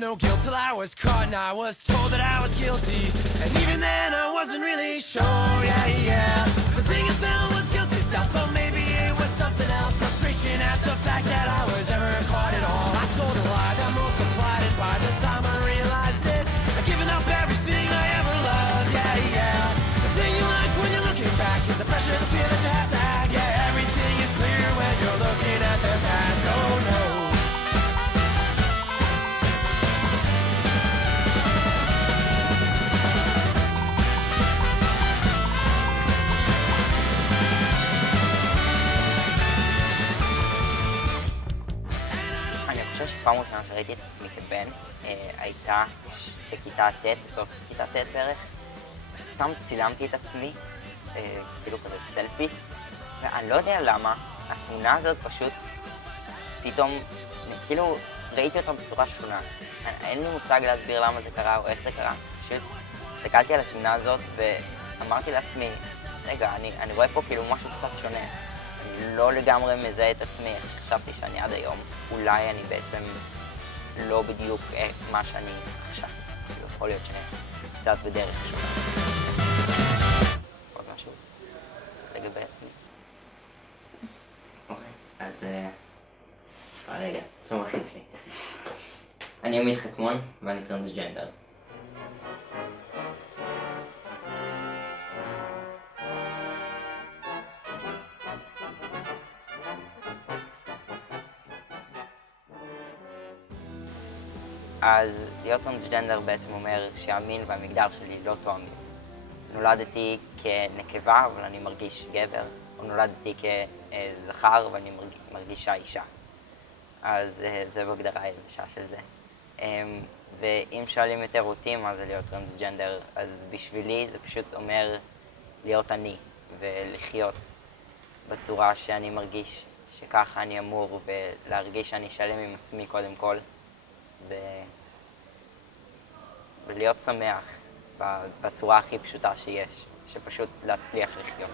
no guilt till I was caught and I was told that I was guilty. And even then I wasn't really sure, yeah. The thing I found was guilt itself, but maybe it was something else. Frustration at the fact that I was ever caught at all. I told a lie that multiplied, and by the time I realized it, I'd given up everything I ever loved, yeah. The thing you like when you're looking back is the pressure, the fear that you have to act. Yeah, everything is clear when you're looking at the past. Oh no. אני חושב שפעם ראשונה שראיתי את עצמי כבן הייתה בכיתה ט', בסוף כיתה ט' בערך. סתם צילמתי את עצמי, כאילו כזה סלפי, ואני לא יודע למה, התמונה הזאת פשוט פתאום, כאילו ראיתי אותה בצורה שונה. אין לי מושג להסביר למה זה קרה או איך זה קרה. פשוט הסתכלתי על התמונה הזאת ואמרתי לעצמי, רגע, אני רואה פה כאילו משהו קצת שונה. אני לא לגמרי מזהה את עצמי איך שחשבתי שאני עד היום. אולי אני בעצם לא בדיוק מה שאני חשבתי. יכול להיות שאני קצת בדרך שונה. עוד משהו לגבי עצמי. אוקיי, אז רגע, עכשיו מלחיץ לי. אני עמית חכמון ואני טרנסג'נדר. אז להיות טרנסג'נדר בעצם אומר שהמין והמגדר שלי לא תואמים. נולדתי כנקבה אבל אני מרגיש גבר, או נולדתי כזכר ואני מרגישה אישה. אז זה בהגדרה היבשה של זה. ואם שואלים יותר אותי מה זה להיות טרנסג'נדר, אז בשבילי זה פשוט אומר להיות אני ולחיות בצורה שאני מרגיש שככה אני אמור, ולהרגיש שאני שלם עם עצמי קודם כל. ולהיות שמח בצורה הכי פשוטה שיש, שפשוט להצליח לחיות.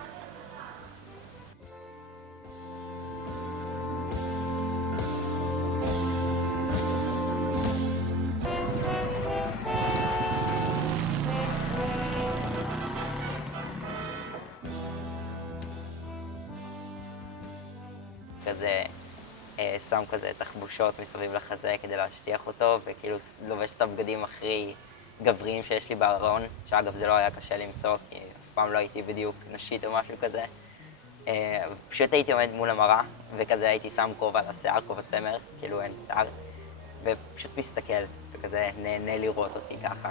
כזה שם כזה תחבושות מסביב לחזה כדי להשטיח אותו, וכאילו לובש את הבגדים הכי גבריים שיש לי בארון, שאגב זה לא היה קשה למצוא, כי אף פעם לא הייתי בדיוק נשית או משהו כזה. פשוט הייתי עומד מול המראה, וכזה הייתי שם כובע על השיער, כובע צמר, כאילו אין שיער, ופשוט מסתכל, וכזה נהנה לראות אותי ככה.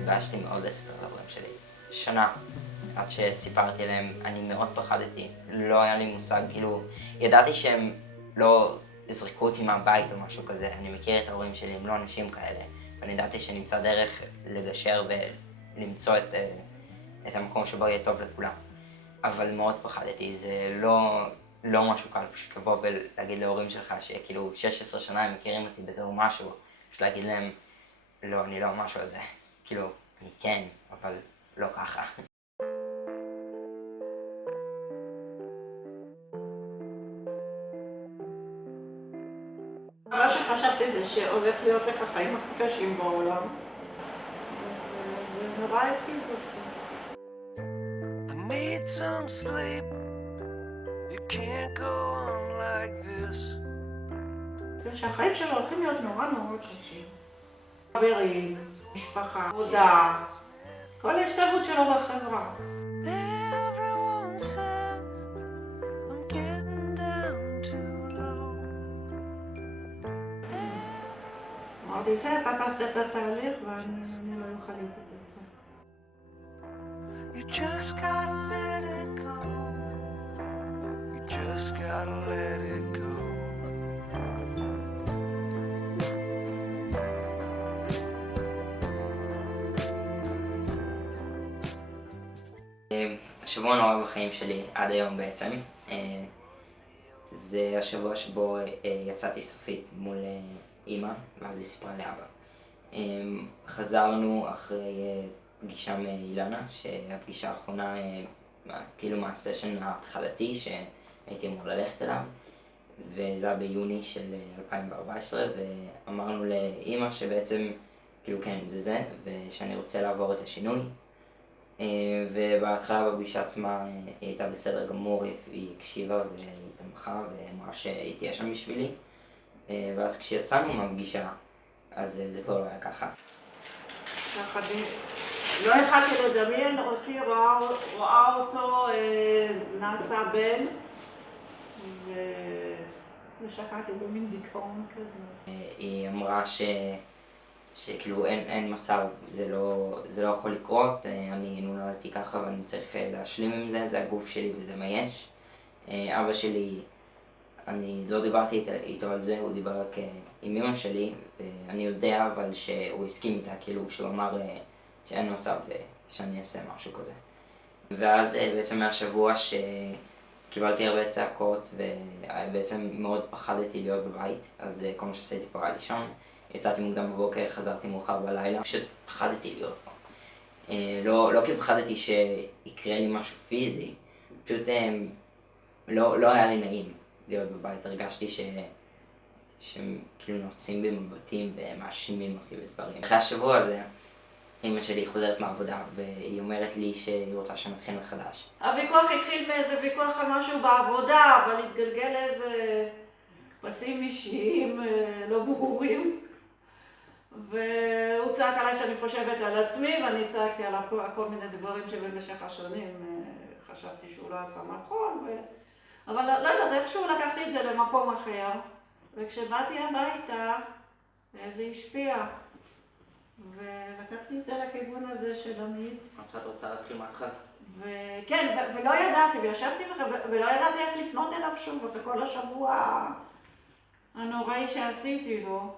התביישתי מאוד לספר להורים שלי. שנה, עד שסיפרתי להם, אני מאוד פחדתי. לא היה לי מושג, כאילו, ידעתי שהם לא יזרקו אותי מהבית או משהו כזה. אני מכיר את ההורים שלי, הם לא אנשים כאלה. ואני ידעתי שנמצא דרך לגשר ולמצוא את המקום שבו יהיה טוב לכולם. אבל מאוד פחדתי, זה לא משהו קל, פשוט לבוא ולהגיד להורים שלך שכאילו 16 שנה הם מכירים אותי בתור משהו, פשוט להגיד להם, לא, אני לא משהו הזה. כאילו, אני כן, אבל לא ככה. מה שחשבתי זה שהולך להיות לך חיים הכי קשים בעולם. זה נורא הציל אותי. I need some sleep. You can't go on like this. שהחיים שלו הולכים להיות נורא קשים. חברים, משפחה, עבודה, כל ההשתלבות שלו בחברה. Everyone says I'm getting down too low. אמרתי, זה, אתה תעשה את התהליך ואני לא אוכל לראות את זה. You just gotta let it go. You just gotta let it go. השבוע נורא בחיים שלי עד היום בעצם. זה השבוע שבו יצאתי סופית מול אמא, ואז היא סיפרה לאבא. חזרנו אחרי פגישה מאילנה, שהפגישה האחרונה, כאילו מהסשן ההתחלתי שהייתי אמור ללכת אליו, וזה היה ביוני של 2014, ואמרנו לאמא שבעצם, כאילו כן, זה, ושאני רוצה לעבור את השינוי. ובהתחלה בפגישה עצמה היא הייתה בסדר גמור, היא הקשיבה והיא תמכה ואמרה שהיא תהיה שם בשבילי. ואז כשיצאנו מהפגישה, אז זה כבר לא היה ככה. לא יכלתי לדמיין אותי, רואה אותו נעשה בן, ושקעתי במין דיכאון כזה. היא אמרה שכאילו אין מצב, זה לא יכול לקרות, אני נולדתי ככה ואני צריך להשלים עם זה, זה הגוף שלי וזה מה יש. אבא שלי, אני לא דיברתי איתו על זה, הוא דיבר רק עם אמא שלי, ואני יודע אבל שהוא הסכים איתה, כאילו שהוא אמר שאין מצב שאני אעשה משהו כזה. ואז בעצם מהשבוע שקיבלתי הרבה צעקות ובעצם מאוד פחדתי להיות בבית, אז כל מה שעשיתי פה היה לישון. יצאתי מוקדם בבוקר, חזרתי מאוחר בלילה, פשוט פחדתי להיות פה. לא כי פחדתי שיקרה לי משהו פיזי, פשוט לא היה לי נעים להיות בבית. הרגשתי שהם כאילו נוצאים בי מבטים ומאשימים אותי בדברים. אחרי השבוע הזה, אמא שלי חוזרת מהעבודה והיא אומרת לי שהיא רוצה שנתחיל מחדש. הוויכוח התחיל באיזה ויכוח על משהו בעבודה, אבל התגלגל לאיזה פסים אישיים לא ברורים. והוא צעק עליי שאני חושבת על עצמי, ואני צעקתי עליו כל מיני דברים שבמשך השנים חשבתי שהוא לא עשה נכון, אבל לא יודעת, איכשהו לקחתי את זה למקום אחר, וכשבאתי הביתה זה השפיע, ולקחתי את זה לכיוון הזה של עמית. את רוצה להתחיל מהתחלה? וכן, ולא ידעתי, וישבתי ולא ידעתי איך לפנות אליו שוב, וכל השבוע הנוראי שעשיתי לו.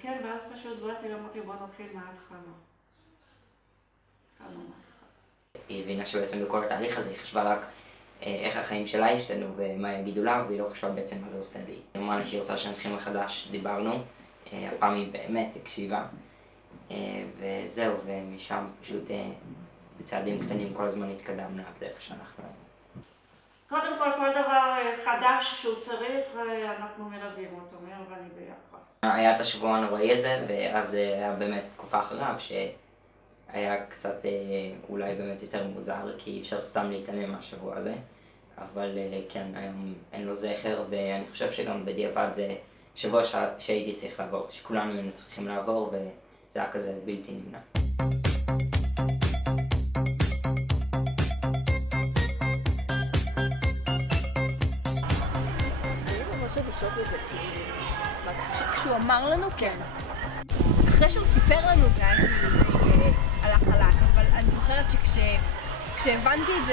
כן, ואז פשוט באתי ואמרתי בוא נתחיל מההתחלה. היא הבינה שבעצם בכל התהליך הזה היא חשבה רק איך החיים שלה השתנו ומה יגידו לה, והיא לא חשבה בעצם מה זה עושה לי. היא אמרה לי שהיא רוצה שנתחיל מחדש, דיברנו, הפעם היא באמת הקשיבה, וזהו, ומשם פשוט בצעדים קטנים כל הזמן התקדמנו עד איפה שאנחנו. קודם כל דבר חדש שהוא צריך, אנחנו מלווים אותו, מאיר ואני ביחד. היה את השבוע הנוראי הזה, ואז היה באמת תקופה אחריו שהיה קצת אולי באמת יותר מוזר, כי אי אפשר סתם להתעלם מהשבוע הזה. אבל כן, היום אין לו זכר, ואני חושב שגם בדיעבד זה שבוע שהייתי צריך לעבור, שכולנו היינו צריכים לעבור, וזה היה כזה בלתי נמנע. כשהוא אמר לנו כן. אחרי שהוא סיפר לנו זה היה הלך חלק, אבל אני זוכרת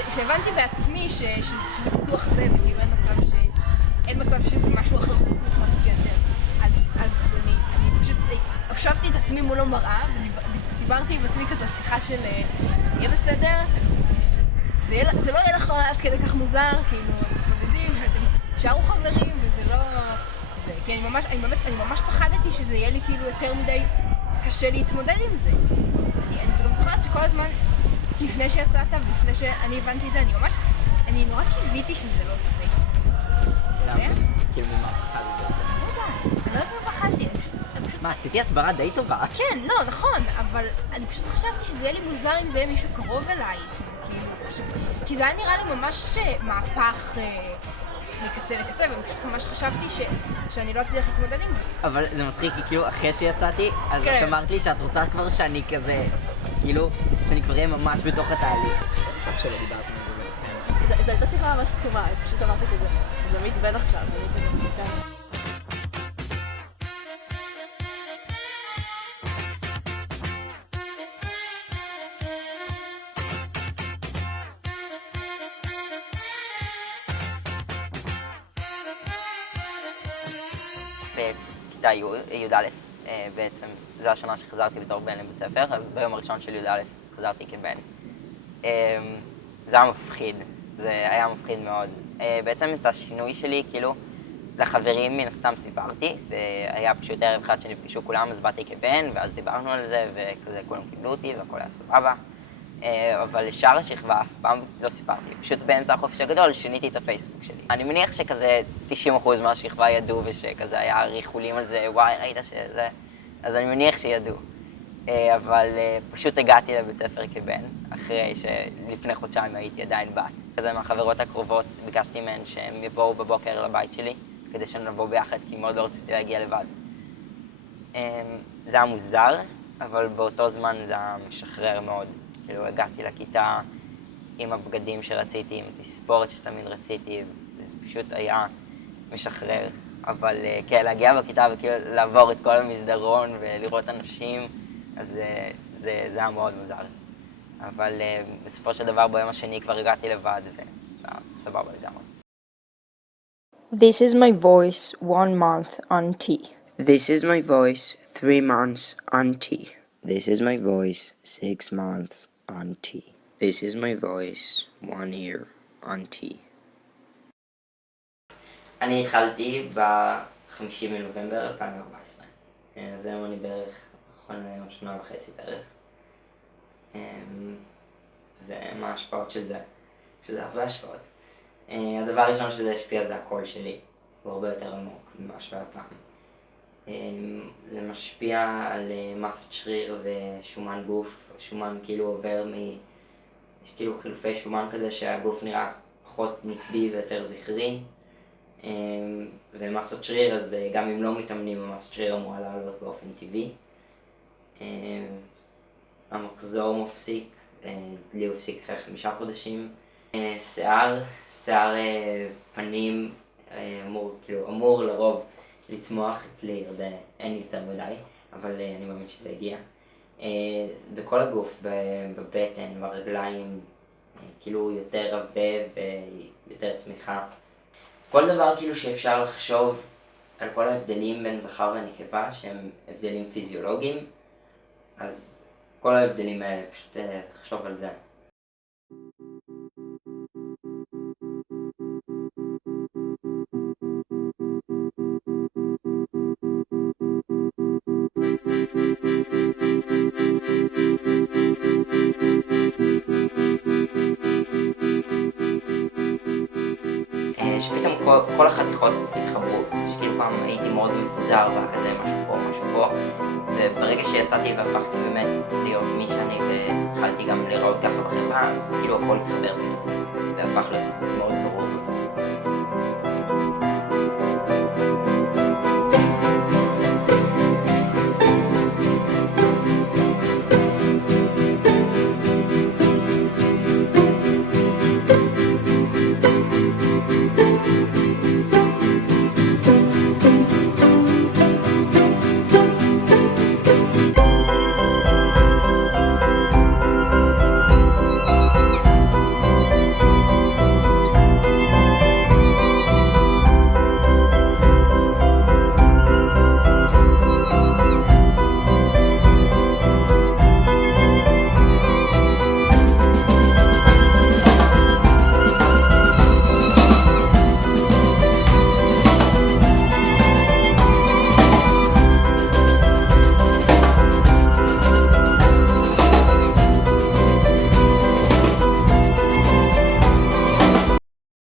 כשהבנתי בעצמי שזה בטוח זה, וכאילו אין מצב שזה משהו אחר חוץ מטרנסג'נדר. אז אני פשוט הושבתי את עצמי מול המראה ודיברתי עם עצמי כזה שיחה של יהיה בסדר, זה לא יהיה לך עד כדי כך מוזר, כאילו תתמודדים ואתם תשארו חברים וזה לא... כי אני ממש פחדתי שזה יהיה לי כאילו יותר מדי קשה להתמודד עם זה. אני גם זוכרת שכל הזמן לפני שיצאת ולפני שאני הבנתי את זה, אני נורא קיוויתי שזה לא זה. למה? כאילו ממה פחדת את זה? אני לא יודעת מה פחדתי. מה, עשיתי הסברה די טובה. כן, לא, נכון, אבל אני פשוט חשבתי שזה יהיה לי מוזר אם זה יהיה מישהו קרוב אליי, שזה כאילו... כי זה היה נראה לי ממש מהפך מקצה לקצה, ופשוט ממש חשבתי שאני לא אצליח להתמודד עם זה. אבל זה מצחיק, כי כאילו אחרי שיצאתי, אז את אמרת לי שאת רוצה כבר שאני כזה, כאילו, שאני כבר אהיה ממש בתוך התהליך. בסוף שלא דיברתי על זה. זה הייתה שיחה ממש עצומה, פשוט אמרתי כזה, זה עמית בן עכשיו, ואני כזה מכאן. בכיתה י"א בעצם, זו השנה שחזרתי בתור בן לבית ספר, אז ביום הראשון של י"א חזרתי כבן. זה היה מפחיד, זה היה מפחיד מאוד. בעצם את השינוי שלי, כאילו, לחברים מן הסתם סיפרתי, והיה פשוט ערב אחד שנפגשו כולם, אז באתי כבן, ואז דיברנו על זה, וכזה כולם קיבלו אותי, והכל היה סבבה. אבל לשאר השכבה אף פעם לא סיפרתי. פשוט באמצע החופש הגדול שיניתי את הפייסבוק שלי. אני מניח שכזה 90% מהשכבה ידעו, ושכזה היה ריחולים על זה, וואי, ראית שזה... אז אני מניח שידעו. אבל פשוט הגעתי לבית ספר כבן, אחרי שלפני חודשיים הייתי עדיין בת. כזה מהחברות הקרובות ביקשתי מהן שהם יבואו בבוקר לבית שלי, כדי שהם נבואו ביחד, כי מאוד לא רציתי להגיע לבד. זה היה מוזר, אבל באותו זמן זה היה משחרר מאוד. כאילו הגעתי לכיתה עם הבגדים שרציתי, עם התספורת שתמיד רציתי, וזה פשוט היה משחרר. אבל כן, להגיע בכיתה וכאילו לעבור את כל המסדרון ולראות אנשים, אז זה היה מאוד מוזר. אבל בסופו של דבר ביום השני כבר הגעתי לבד, וסבבה לגמרי. This is my voice 1 month on T. This is my voice 3 months on T. This is my voice 6 months on T. This is my voice 1 year on T. אני התחלתי ב-5 בנובמבר 2014. אז היום אני בערך, נכון היום 1.5 בערך. ומה ההשפעות של זה? שזה הרבה השפעות. הדבר הראשון שזה השפיע זה הקול שלי. הוא הרבה יותר עמוק ממה שהיה פעם. זה משפיע על מסת שריר ושומן גוף. שומן כאילו עובר יש כאילו חילופי שומן כזה שהגוף נראה פחות נקבי ויותר זכרי. ומסת שריר, אז גם אם לא מתאמנים, המסת שריר אמורה לעלות באופן טבעי. המחזור מפסיק, לי הוא הפסיק אחרי 5 חודשים. שיער פנים אמור לרוב לצמוח, אצלי עוד אין יותר מדי, אבל אני מאמין שזה הגיע. בכל הגוף, בבטן, ברגליים, כאילו יותר עבה ויותר צמיחה. כל דבר כאילו שאפשר לחשוב על כל ההבדלים בין זכר ונקבה, שהם הבדלים פיזיולוגיים, אז כל ההבדלים האלה, פשוט לחשוב על זה. שפתאום כל החתיכות התחברו, שכאילו פעם הייתי מאוד מפוזר וכזה משהו פה, וברגע שיצאתי והפכתי באמת להיות מי שאני והתחלתי גם לראות ככה בחברה, אז כאילו הכל התחבר והפך להיות מאוד ברור.